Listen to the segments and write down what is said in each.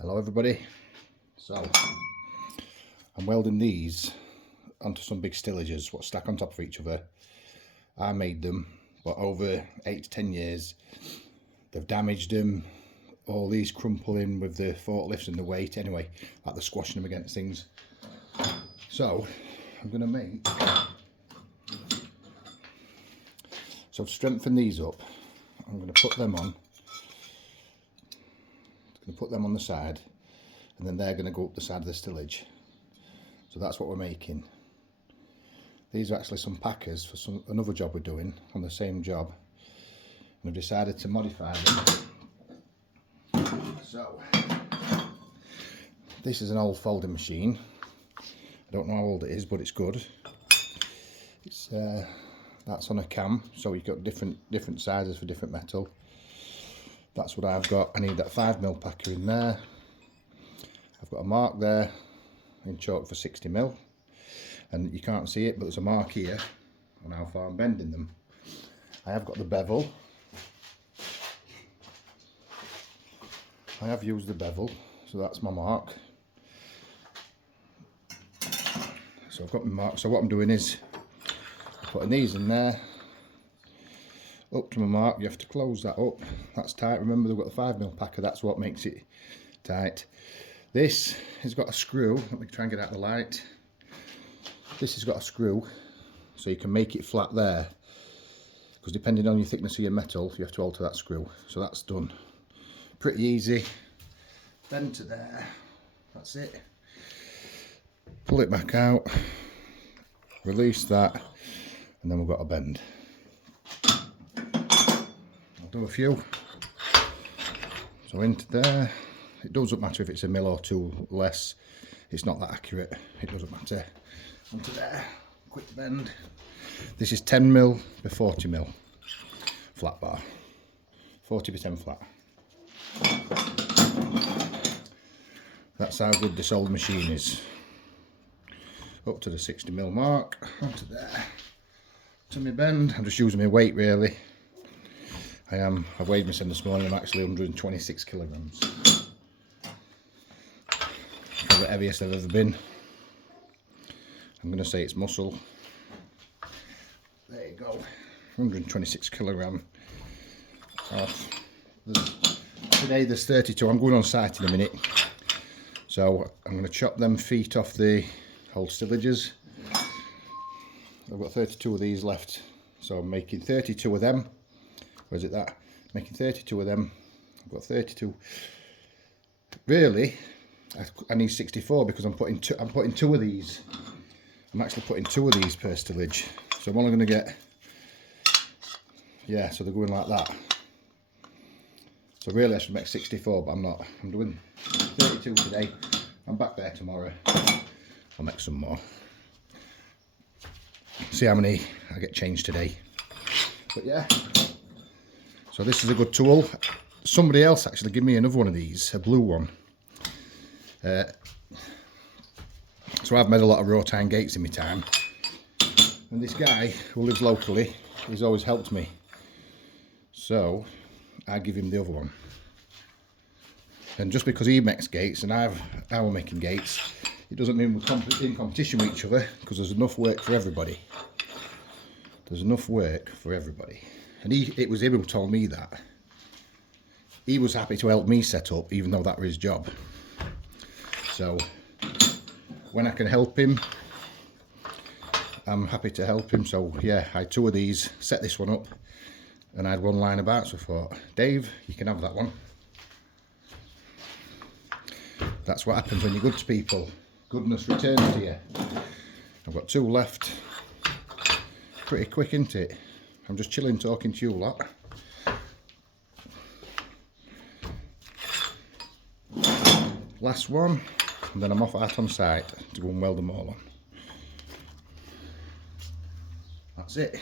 Hello everybody. So I'm welding these onto some big stillages what stack on top of each other. I made them, but over 8 to 10 years they've damaged them. All these crumpling with the forklifts and the weight anyway, like they're squashing them against things. So I'm going to make, so to strengthen these up, I'm going to put them on. Put them on the side, and then they're going to go up the side of the stillage. So that's what we're making. These are actually some packers for another job we're doing on the same job, and we've decided to modify them. So this is an old folding machine. I don't know how old it is, but it's good. It's that's on a cam, so you've got different sizes for different metal. That's what I've got. I need that 5mm packer in there. I've got a mark there in chalk for 60mm, and you can't see it, but there's a mark here on how far I'm bending them. I have got the bevel. I have used the bevel, so that's my mark. So I've got my mark. So what I'm doing is putting these in there. Up to my mark, you have to close that up. That's tight. Remember, they've got the 5mm packer, that's what makes it tight. This has got a screw. Let me try and get out the light. This has got a screw, so you can make it flat there, because depending on your thickness of your metal, you have to alter that screw. So that's done. Pretty easy. Bend to there. That's it. Pull it back out. Release that, and then we've got a bend. Do a few. So into there. It doesn't matter if it's a mil or two less. It's not that accurate. It doesn't matter. Onto there. Quick bend. This is 10mm by 40mm flat bar. 40% flat. That's how good this old machine is. Up to the 60mm mark. Onto there. To my bend. I'm just using my weight really. I've weighed myself this morning. I'm actually 126 kilograms. Probably the heaviest I've ever been. I'm going to say it's muscle. There you go. 126 kilogram off. Today there's 32. I'm going on site in a minute. So I'm going to chop them feet off the old stillages. I've got 32 of these left. So I'm making 32 of them. Or is it that? Making 32 of them. I've got 32. Really, I need 64 because I'm putting two of these. I'm actually putting 2 of these per stillage. So I'm only going to get, yeah, so they're going like that. So really I should make 64, but I'm not. I'm doing 32 today. I'm back there tomorrow. I'll make some more. See how many I get changed today. But yeah. So this is a good tool. Somebody else actually gave me another one of these, a blue one. So I've made a lot of wrought iron gates in my time. And this guy who lives locally, he's always helped me. So I give him the other one. And just because he makes gates and I'm making gates, it doesn't mean we're in competition with each other, because there's enough work for everybody. There's enough work for everybody. And it was him who told me that. He was happy to help me set up, even though that was his job. So when I can help him, I'm happy to help him. So yeah, I had 2 of these, set this one up, and I had one lying about. So I thought, Dave, you can have that one. That's what happens when you're good to people. Goodness returns to you. I've got 2 left. Pretty quick, isn't it? I'm just chilling talking to you a lot. Last one, and then I'm off out on site to go and weld them all on. That's it.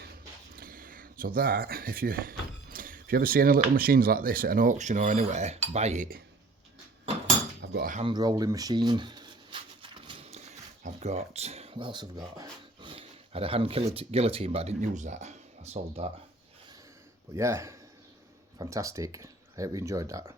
So that, if you ever see any little machines like this at an auction or anywhere, buy it. I've got a hand rolling machine. I've got, what else have I got? I had a hand guillotine, but I didn't use that. I sold that. But yeah, fantastic. I hope you enjoyed that.